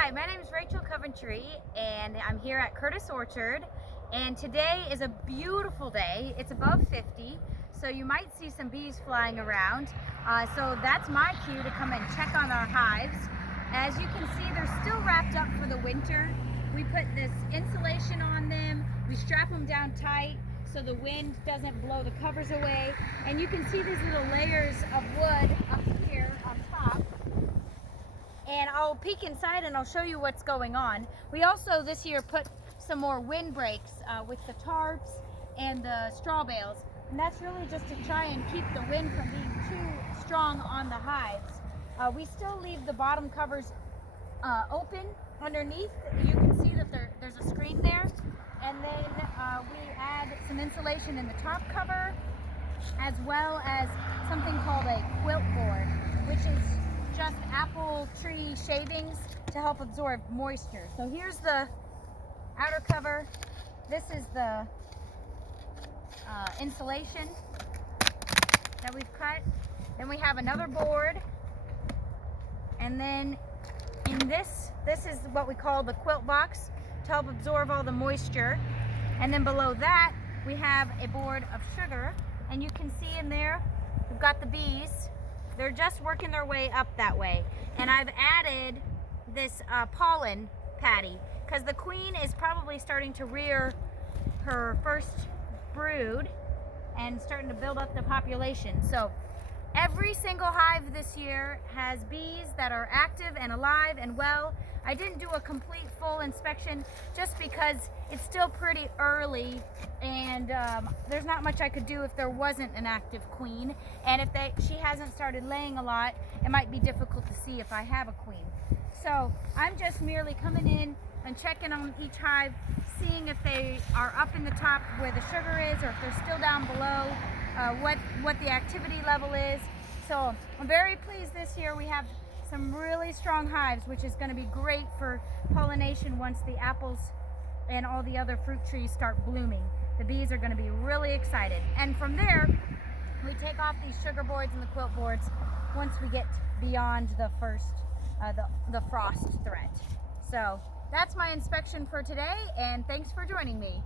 Hi, my name is Rachel Coventry and I'm here at Curtis Orchard, and today is a beautiful day. It's above 50, so you might see some bees flying around. So that's my cue to come and check on our hives. As you can see, they're still wrapped up for the winter. We put this insulation on them, we strap them down tight so the wind doesn't blow the covers away, and you can see these little layers of wood up here on top. And I'll peek inside and I'll show you what's going on. We also this year put some more wind breaks with the tarps and the straw bales, and that's really just to try and keep the wind from being too strong on the hives. We still leave the bottom covers open underneath. You can see that there's a screen there, and then we add some insulation in the top cover, as well as something called a quilt board, which is just apple tree shavings to help absorb moisture. So here's the outer cover. This is the insulation that we've cut. Then we have another board, and then in this is what we call the quilt box to help absorb all the moisture. And then below that we have a board of sugar, and you can see in there we've got the bees. They're just working their way up that way. And I've added this pollen patty because the queen is probably starting to rear her first brood and starting to build up the population. So every single hive this year has bees that are active and alive and well. I didn't do a complete full inspection just because it's still pretty early, and there's not much I could do if there wasn't an active queen. And if she hasn't started laying a lot, it might be difficult to see if I have a queen. So I'm just merely coming in and checking on each hive, seeing if they are up in the top where the sugar is, or if they're still down below, what the activity level is. So I'm very pleased this year. We have some really strong hives, which is going to be great for pollination once the apples and all the other fruit trees start blooming. The bees are going to be really excited. And from there, we take off these sugar boards and the quilt boards once we get beyond the first, the frost threat. So that's my inspection for today, and thanks for joining me.